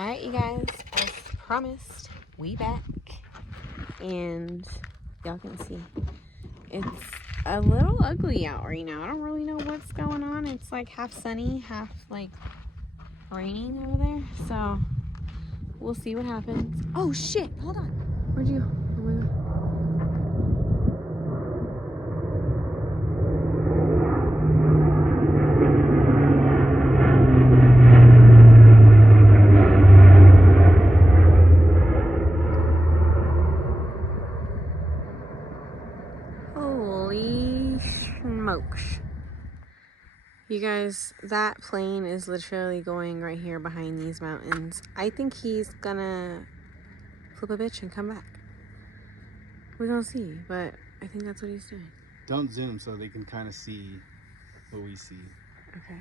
Alright, you guys, as promised, we back. And y'all can see it's a little ugly out right now. I don't really know what's going on. It's like half sunny, half like raining over there. So we'll see what happens. Oh shit, hold on. Where'd you go? Oh my God. Holy smokes. You guys, that plane is literally going right here behind these mountains. I think he's gonna flip a bitch and come back. We're gonna see, but I think that's what he's doing. Don't zoom so they can kind of see what we see. Okay.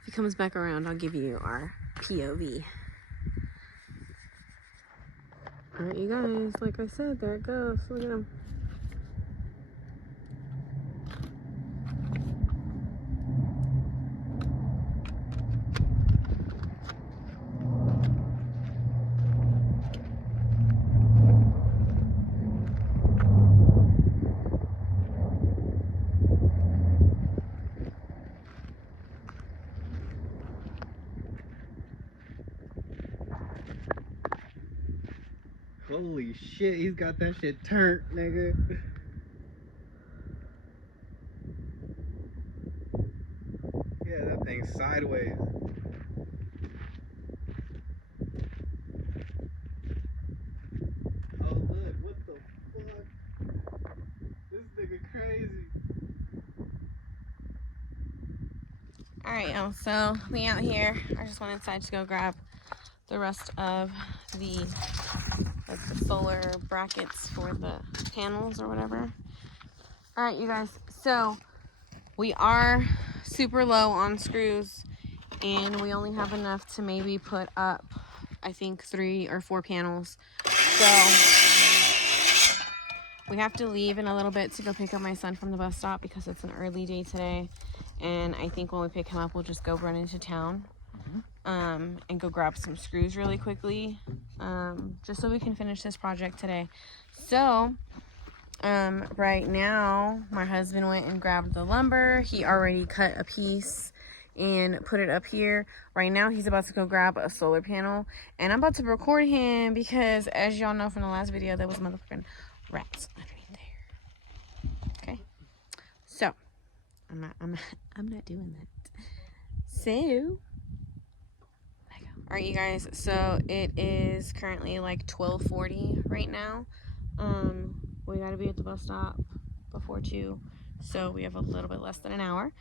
If he comes back around, I'll give you our POV. Alright, you guys, like I said, there it goes. Look at him. Holy shit, he's got that shit turned, nigga. Yeah, that thing's sideways. Oh look, what the fuck? This nigga crazy. Alright, y'all, so we out here. I just went inside to go grab the rest of the solar brackets for the panels or whatever. Alright, you guys, so we are super low on screws and we only have enough to maybe put up, I think, 3 or 4 panels. So we have to leave in a little bit to go pick up my son from the bus stop because it's an early day today. And I think when we pick him up, we'll just go run into town and go grab some screws really quickly, just so we can finish this project today. So right now, my husband went and grabbed the lumber. He already cut a piece and put it up here. Right now, he's about to go grab a solar panel. And I'm about to record him because, as y'all know from the last video, there was motherfucking rats underneath there. Okay? So, I'm not doing that. So, alright, you guys, so it is currently like 12:40 right now. We gotta be at the bus stop before 2, so we have a little bit less than an hour.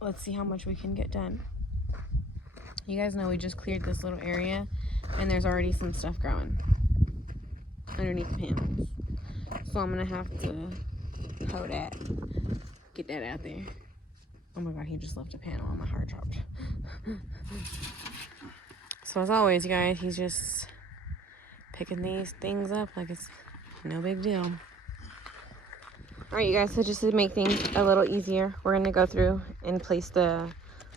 Let's see how much we can get done. You guys know we just cleared this little area and there's already some stuff growing underneath the panels, so I'm gonna have to hoe that, get that out there. Oh my God, he just left a panel on my hard drive. So as always, you guys, he's just picking these things up like it's no big deal. Alright, you guys, so just to make things a little easier, we're going to go through and place the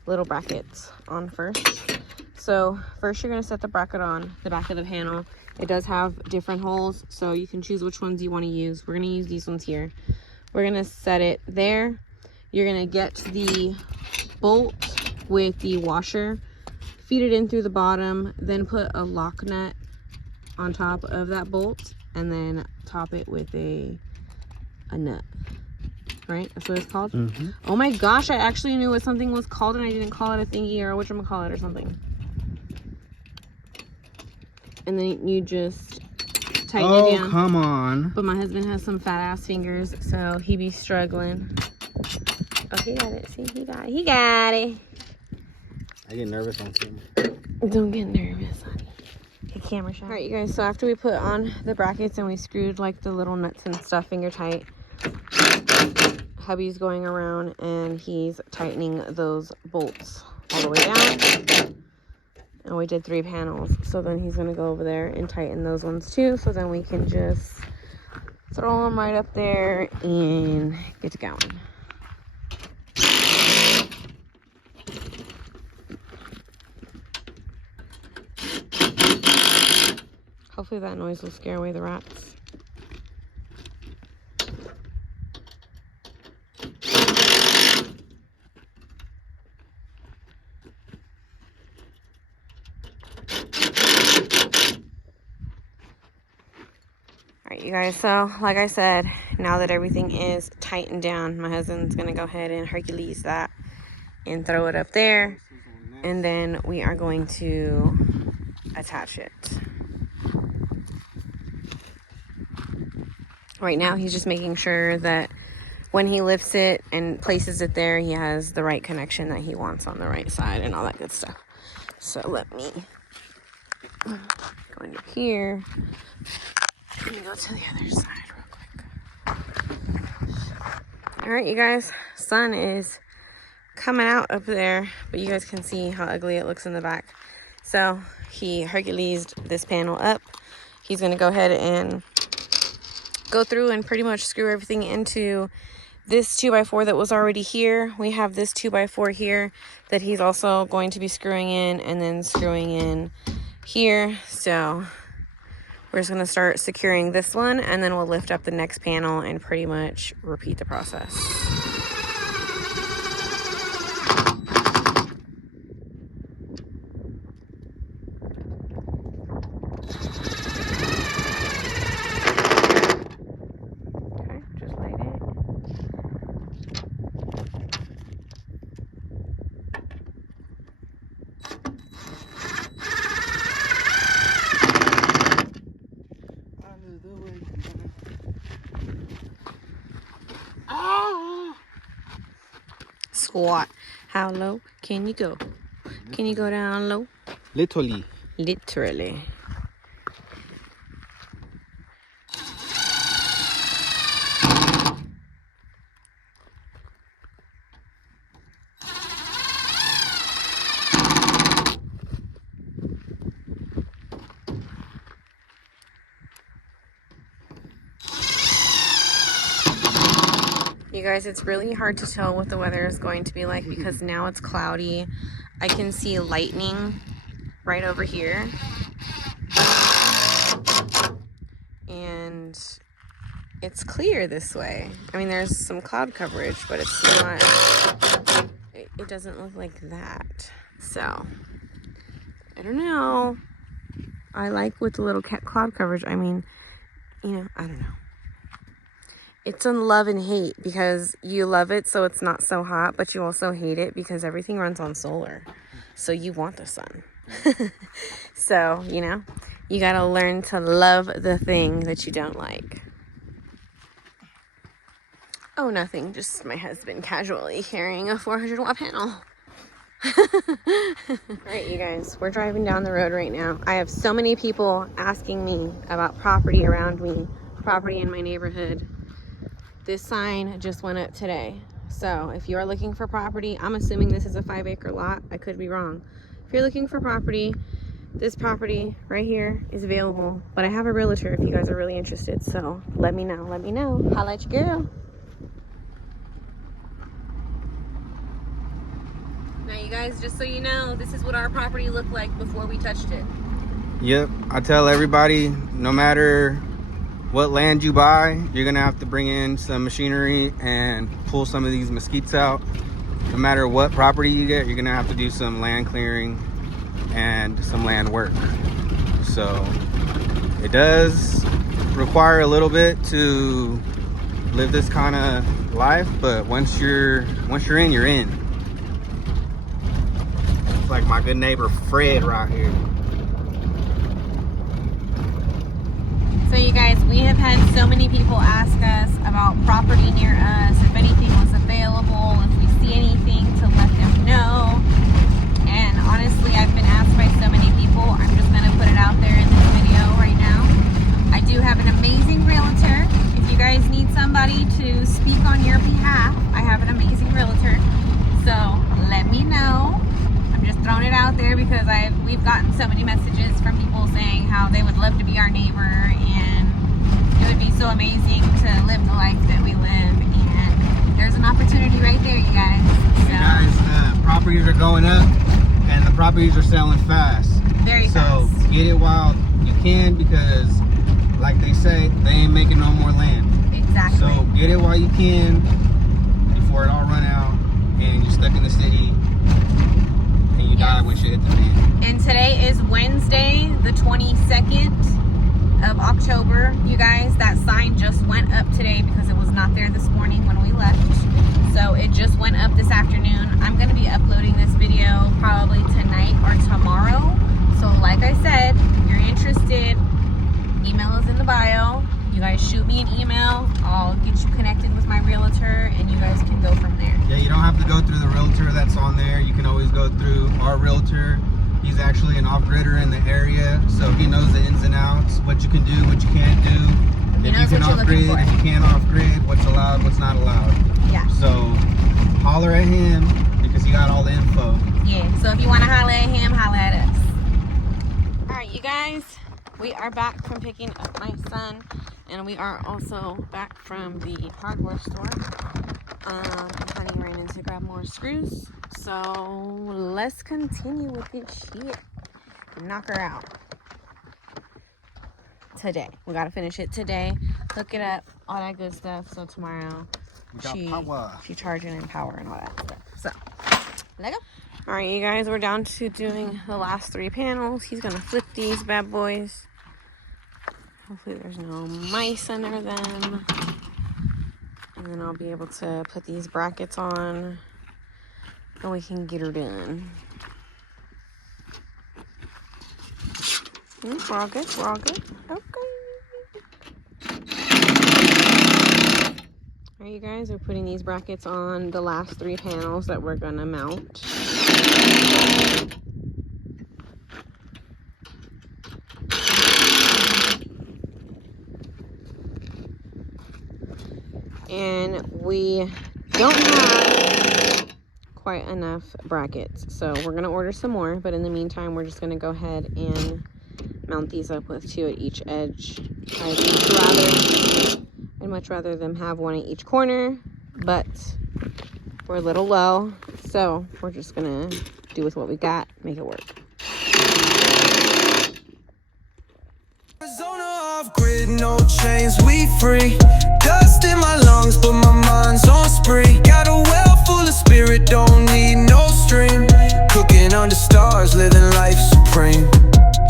little brackets on first. So first you're going to set the bracket on the back of the panel. It does have different holes, so you can choose which ones you want to use. We're going to use these ones here. We're going to set it there. You're going to get the bolt with the washer, feed it in through the bottom, then put a lock nut on top of that bolt, and then top it with a nut. Right? That's what it's called? Mm-hmm. Oh my gosh, I actually knew what something was called and I didn't call it a thingy or whatchamacallit or something. And then you just tighten it down. Oh, come on. But my husband has some fat ass fingers, so he be struggling. Oh, he got it. See, he got it. He got it. I get nervous on camera. Don't get nervous, honey. Okay, camera shot. Alright, you guys, so after we put on the brackets and we screwed like the little nuts and stuff finger tight, hubby's going around and he's tightening those bolts all the way down. And we did 3 panels, so then he's going to go over there and tighten those ones too, so then we can just throw them right up there and get to going. Hopefully that noise will scare away the rats. Alright, you guys, so like I said, now that everything is tightened down, my husband's gonna go ahead and Hercules that and throw it up there, and then we are going to attach it. Right now he's just making sure that when he lifts it and places it there, he has the right connection that he wants on the right side and all that good stuff. So let me go into here. Let me go to the other side real quick. Alright, you guys, sun is coming out up there, but you guys can see how ugly it looks in the back. So he Herculesed this panel up. He's going to go ahead and go through and pretty much screw everything into this 2x4 that was already here. We have this 2x4 here that he's also going to be screwing in and then screwing in here. So we're just going to start securing this one, and then we'll lift up the next panel and pretty much repeat the process. Okay, just light it. Squat. How low can you go? Can you go down low? Literally. Literally. You guys, it's really hard to tell what the weather is going to be like because now it's cloudy. I can see lightning right over here. And it's clear this way. I mean, there's some cloud coverage, but it's not, it doesn't look like that. So, I don't know. I like with the little cloud coverage. I mean, you know, I don't know. It's a love and hate because you love it so it's not so hot, but you also hate it because everything runs on solar. So you want the sun. So, you know, you got to learn to love the thing that you don't like. Oh, nothing. Just my husband casually carrying a 400-watt panel. Alright, you guys, we're driving down the road right now. I have so many people asking me about property around me, property in my neighborhood. This sign just went up today. So if you are looking for property, I'm assuming this is a 5-acre lot. I could be wrong. If you're looking for property, this property right here is available. But I have a realtor if you guys are really interested. So let me know. Let me know. Holla at your girl. Now you guys, just so you know, this is what our property looked like before we touched it. Yep, I tell everybody, no matter what land you buy, you're gonna have to bring in some machinery and pull some of these mesquites out. No matter what property you get, you're gonna have to do some land clearing and some land work. So it does require a little bit to live this kind of life, but once you're in, you're in. It's like my good neighbor Fred right here. So you guys, we have had so many people ask us about property near us, if anything was available, if we see anything to let them know. And honestly, I've been asked by so many people, I'm just going to put it out there in this video right now. I do have an amazing realtor. If you guys need somebody to speak on your behalf, I have an amazing realtor. So let me know. I'm just throwing it out there because we've gotten so many messages from people saying how they would love to be our neighbor, and it would be so amazing to live the life that we live. And there's an opportunity right there, you guys. So, hey guys, properties are going up and the properties are selling fast. Very fast. So get it while you can, because like they say, they ain't making no more land. Exactly. So get it while you can before it all run out and you're stuck in the city and you die when shit hit the fan. And today is Wednesday, the 22nd of October. You guys, that sign just went up today because it was not there this morning when we left. So it just went up this afternoon. I'm going to be uploading this video probably tonight or tomorrow. So like I said, if you're interested, email is in the bio. You guys shoot me an email. I'll get you connected with my realtor and you guys can go from there. Yeah, you don't have to go through the realtor that's on there. You can always go through our realtor. He's actually an off-gridder in the area, so he knows the ins and outs, what you can do, what you can't do. If you can off-grid, if you can't off-grid, what's allowed, what's not allowed. Yeah. So holler at him because he got all the info. Yeah, so if you want to holler at him, holler at us. All right, you guys, we are back from picking up my son, and we are also back from the hardware store. Honey ran in to grab more screws, so let's continue with this shit and knock her out today. We got to finish it today, hook it up, all that good stuff, so tomorrow she charging and power and all that stuff. So let's go. All right, you guys, we're down to doing the last 3 panels. He's gonna flip these bad boys. Hopefully there's no mice under them. And then I'll be able to put these brackets on and we can get her done. We're all good, we're all good. Okay. All right, you guys, we're putting these brackets on the last 3 panels that we're gonna mount. And we don't have quite enough brackets, so we're gonna order some more, but in the meantime we're just gonna go ahead and mount these up with 2 at each edge. I'd much rather them have 1 at each corner, but we're a little low, so we're just gonna do with what we got, make it work. Arizona off grid, no chains, we free. Dust in my lungs, but my mind's on spree. Got a well full of spirit, don't need no stream. Cooking under stars, living life supreme.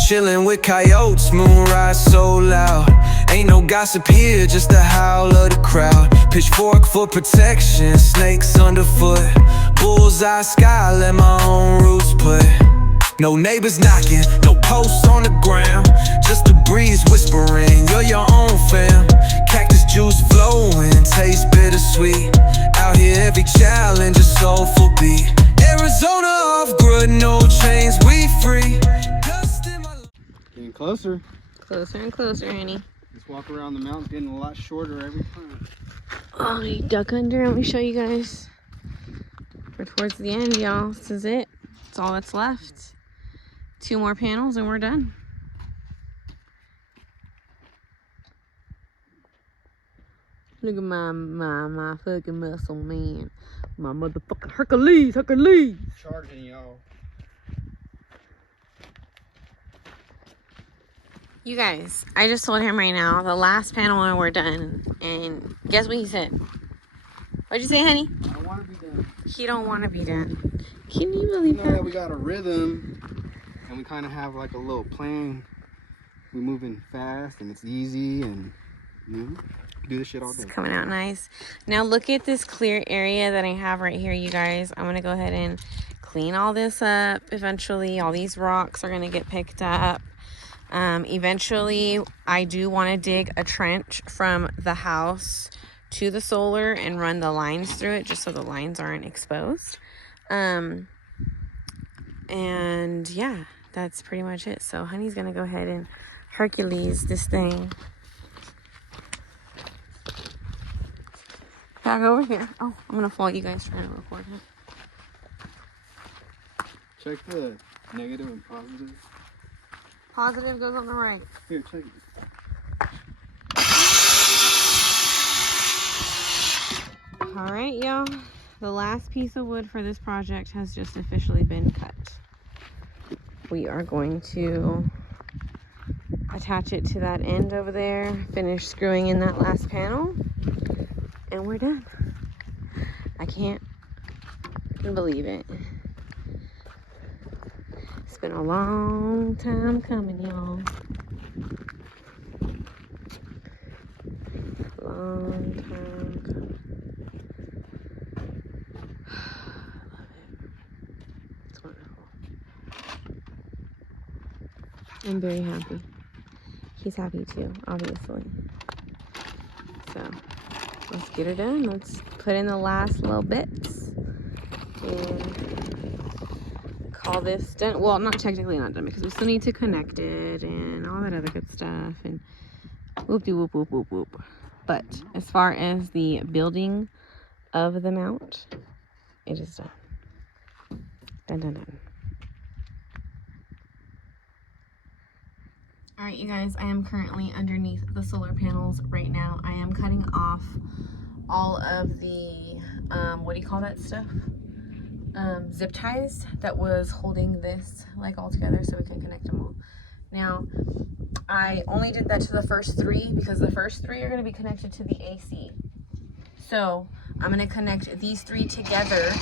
Chilling with coyotes, moonrise so loud. Ain't no gossip here, just the howl of the crowd. Pitchfork for protection, snakes underfoot. Bullseye sky, let my own roots put. No neighbors knocking, no posts on the ground. Just a breeze whispering, you're your own fam. Cactus juice flowing, taste bittersweet. Out here every challenge a soulful beat. Arizona off grid, no chains, we free. Dust in my... Getting closer. Closer and closer, honey. This walk around the mountain's getting a lot shorter every time. Oh, you duck under. Let me show you guys. We're towards the end, y'all. This is it. That's all that's left. 2 more panels and we're done. Look at my fucking muscle man. My motherfucking Hercules. Charging y'all. You guys, I just told him right now, the last panel and we're done. And guess what he said? What'd you say, honey? I don't want to be done. He don't want to be done. Can you believe that? We got a rhythm and we kind of have like a little plan. We're moving fast and it's easy and you know, do this shit all day. It's coming out nice. Now look at this clear area that I have right here, you guys. I'm going to go ahead and clean all this up. Eventually, all these rocks are going to get picked up. Eventually, I do want to dig a trench from the house to the solar and run the lines through it just so the lines aren't exposed. And yeah, that's pretty much it. So honey's going to go ahead and Hercules this thing. Back over here. Oh, I'm going to fall you guys trying to record it. Check the negative and positive. Positive goes on the right. Here, check it. All right, y'all. The last piece of wood for this project has just officially been cut. We are going to attach it to that end over there, finish screwing in that last panel, and we're done. I can't believe it. It's been a long time coming, y'all. Long time coming. I love it. It's wonderful. I'm very happy. He's happy too, obviously. So let's get her done. Let's put in the last little bits and call this done. Well, not technically not done because we still need to connect it and all that other good stuff and whoop de whoop whoop whoop whoop. But as far as the building of the mount, it is done. Done, done, done. All right, you guys, I am currently underneath the solar panels right now. I am cutting off all of the, what do you call that stuff? Zip ties that was holding this like all together so we can connect them all. Now, I only did that to the first 3 because the first 3 are going to be connected to the AC. So I'm going to connect these 3 together,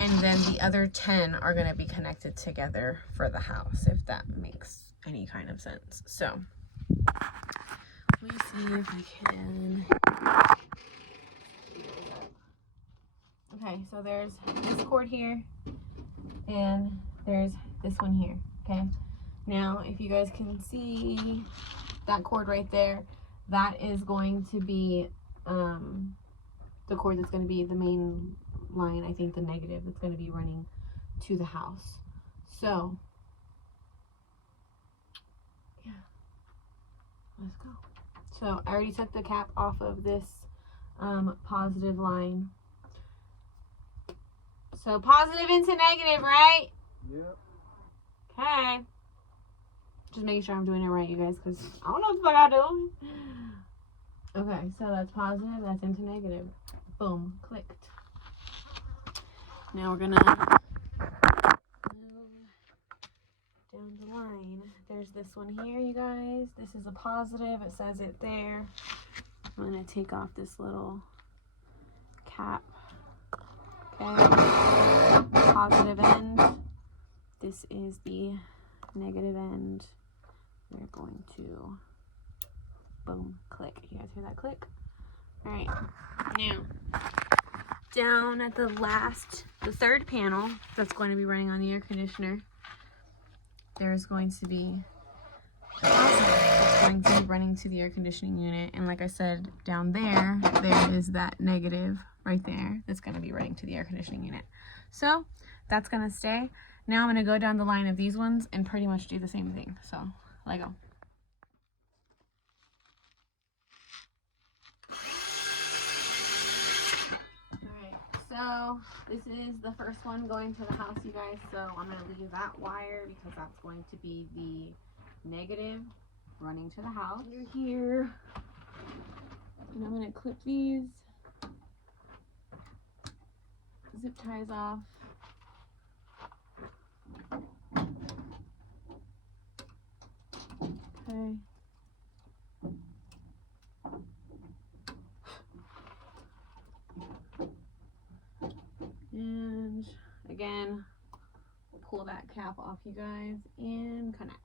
and then the other 10 are going to be connected together for the house, if that makes any kind of sense. So let me see if I can. Okay, so there's this cord here, and there's this one here. Okay, now if you guys can see that cord right there, that is going to be the cord that's going to be the main line, I think the negative that's going to be running to the house. So yeah, let's go. So I already took the cap off of this positive line. So positive into negative, right? Yep. Okay. Just making sure I'm doing it right, you guys, because I don't know what the fuck I'm doing. Okay, so that's positive, that's into negative. Boom, clicked. Now we're gonna move down the line. There's this one here, you guys. This is a positive, it says it there. I'm gonna take off this little cap. Okay, positive end. This is the negative end. We're going to boom, click. You guys hear that click? All right, now down at the third panel that's going to be running on the air conditioner, there's going to be a positive that's going to be running to the air conditioning unit. And like I said, down there is that negative right there that's going to be running to the air conditioning unit. So that's going to stay. Now I'm going to go down the line of these ones and pretty much do the same thing. So let go. So this is the first one going to the house, you guys. So I'm going to leave that wire because that's going to be the negative running to the house. You're here. And I'm going to clip these zip ties off. Okay. And again, we'll pull that cap off, you guys, and connect.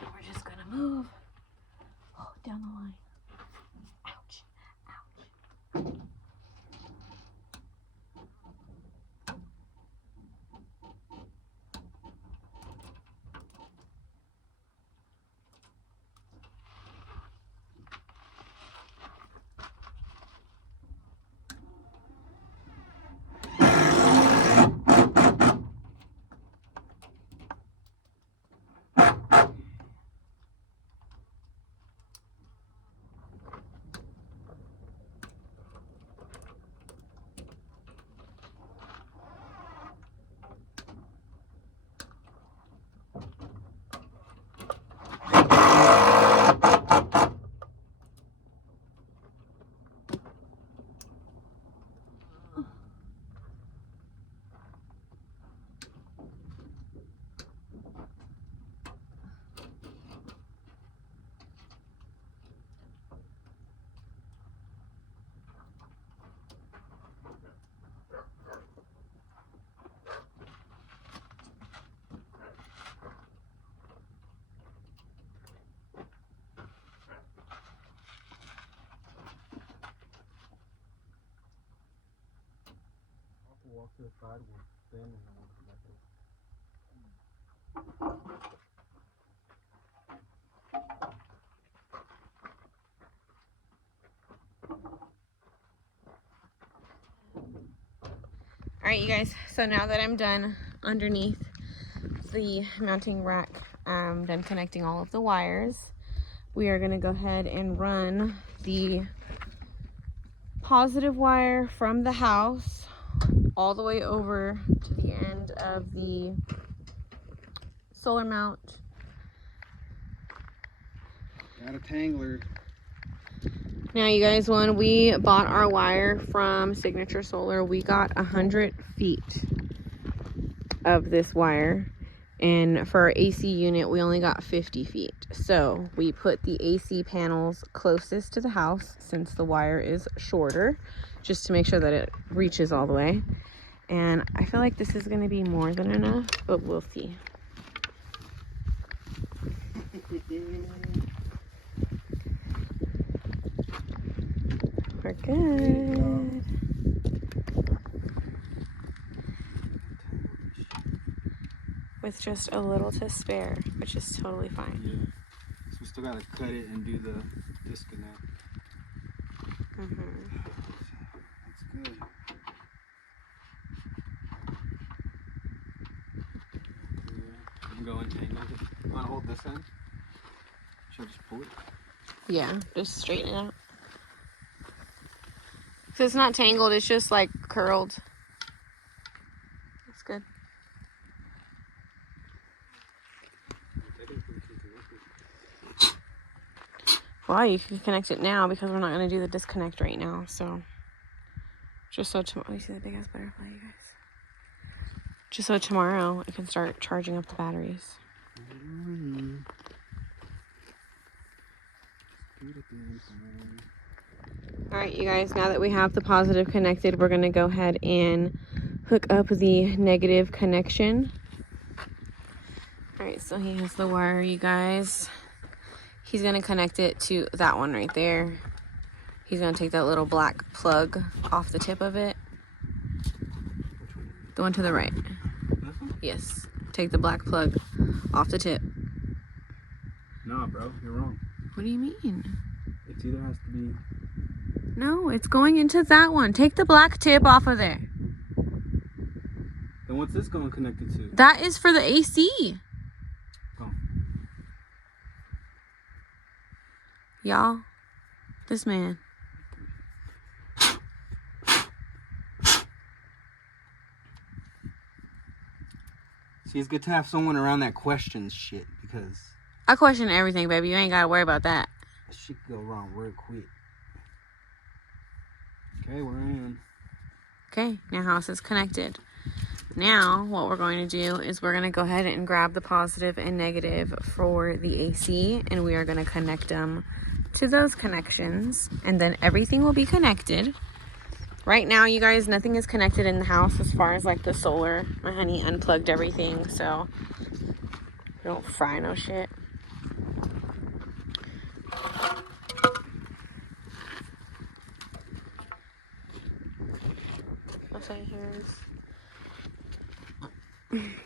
And we're just gonna move down the line. Ouch, ouch. wall to the side, we'll spin, and then we'll come back over. All right, you guys, so now that I'm done underneath the mounting rack, done connecting all of the wires, we are gonna go ahead and run the positive wire from the house all the way over to the end of the solar mount. Got a tangler. Now, you guys, when we bought our wire from Signature Solar, we got 100 feet of this wire, and for our AC unit we only got 50 feet. So we put the AC panels closest to the house since the wire is shorter, just to make sure that it reaches all the way. And I feel like this is going to be more than enough, but we'll see. We're good. With just a little to spare, which is totally fine. Yeah. So we still gotta cut it and do the disconnect. That's good. Yeah. I'm going tangled. You wanna hold this end? Should I just pull it? Yeah, just straighten it out. So it's not tangled, it's just like curled. That's good. Well, you can connect it now because we're not going to do the disconnect right now. So, just so tomorrow, you see the big ass butterfly, you guys? Just so tomorrow I can start charging up the batteries. Alright, you guys, now that we have the positive connected, we're going to go ahead and hook up the negative connection. Alright, so he has the wire, you guys. He's going to connect it to that one right there. He's going to take that little black plug off the tip of it. The one to the right. Yes. Take the black plug off the tip. Nah, bro, you're wrong. What do you mean? It either has to be... No, it's going into that one. Take the black tip off of there. Then what's this going connected to? That is for the AC. Go. Y'all, this man. See, it's good to have someone around that questions shit, because I question everything, baby. You ain't got to worry about that. that shit could go wrong real quick. Okay, we're in. Okay, now house is connected. Now, what we're going to do is we're going to go ahead and grab the positive and negative for the AC, and we are going to connect them to those connections, and then everything will be connected. Right now, you guys, nothing is connected in the house as far as like the solar. My honey unplugged everything, so don't fry no shit.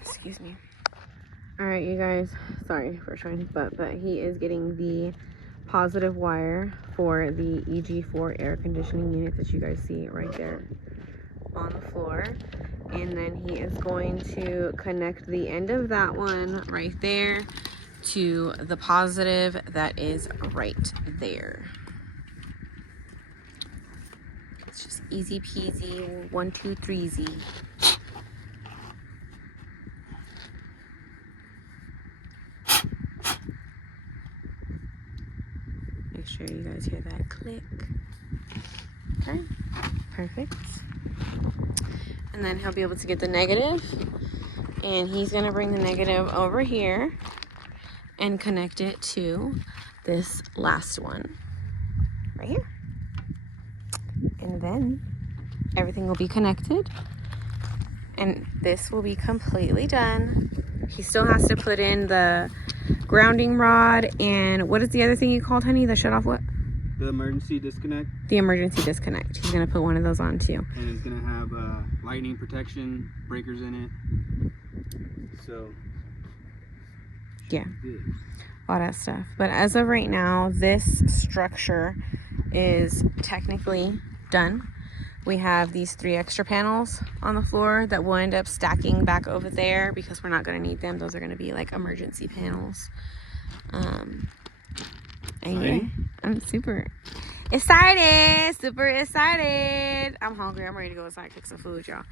Excuse me. All right, you guys, sorry for showing his butt, but he is getting the positive wire for the EG4 air conditioning unit that you guys see right there on the floor, and then he is going to connect the end of that one right there to the positive that is right there. It's just easy peasy, 1, 2, 3-zy. Make sure you guys hear that click. Okay, perfect. And then he'll be able to get the negative, and he's gonna bring the negative over here and connect it to this last one right here. And then everything will be connected, and this will be completely done. He still has to put in the grounding rod, and what is the other thing you called, honey? The shut off what? The emergency disconnect. The emergency disconnect. He's gonna put one of those on too. And it's gonna have lightning protection breakers in it. So Yeah, good. all that stuff. But as of right now, this structure is technically done. We have these 3 extra panels on the floor that we'll end up stacking back over there because we're not going to need them. Those are going to be like emergency panels. And yeah, I'm super excited. Super excited. I'm hungry. I'm ready to go outside, cook some food, y'all.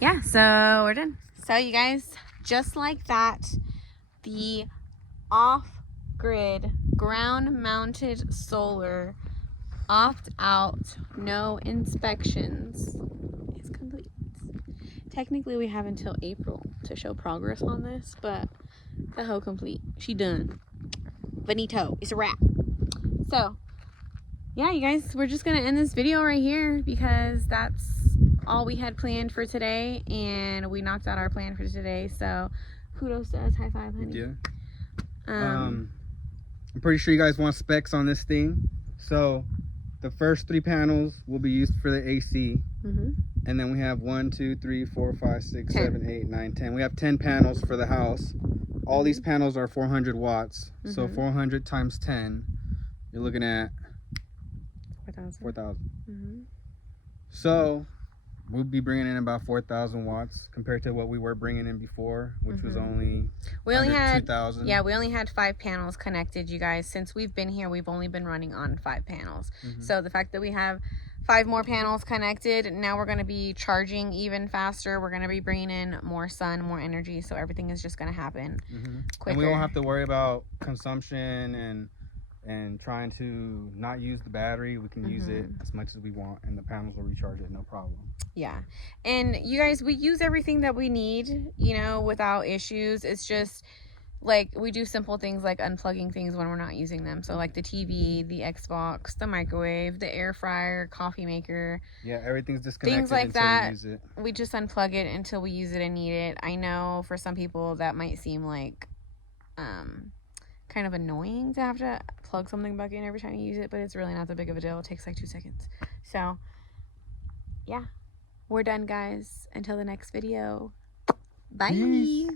Yeah, so we're done. So you guys, just like that, the off-grid ground-mounted solar opt-out, no inspections is complete. Technically, we have until April to show progress on this, but the hoe complete. She done. Finito. It's a wrap. So, yeah, you guys, we're just going to end this video right here because that's all we had planned for today, and we knocked out our plan for today. So, kudos to us. High five, honey. Yeah. I'm pretty sure you guys want specs on this thing. So, the first 3 panels will be used for the AC. And then we have 1, 2, 3, 4, 5, 6, 7, 8, 9, 10. We have 10 panels for the house. All these panels are 400 watts. So 400 times 10, you're looking at 4,000. So we'll be bringing in about 4,000 watts compared to what we were bringing in before, which was only 2,000. Yeah, we only had 5 panels connected, you guys. Since we've been here, we've only been running on 5 panels. So the fact that we have 5 more panels connected, now we're going to be charging even faster. We're going to be bringing in more sun, more energy, so everything is just going to happen quicker. And we won't have to worry about consumption and trying to not use the battery. We can use it as much as we want, and the panels will recharge it, no problem. Yeah, and you guys, we use everything that we need, you know, without issues. It's just like we do simple things like unplugging things when we're not using them. So like the TV, the Xbox, the microwave, the air fryer, coffee maker. Yeah, everything's disconnected things like until that. we use it. We just unplug it until we use it and need it. I know for some people that might seem like kind of annoying to have to plug something back in every time you use it, but it's really not that big of a deal. It takes like 2 seconds. So yeah, we're done, guys. Until the next video. Bye. Peace.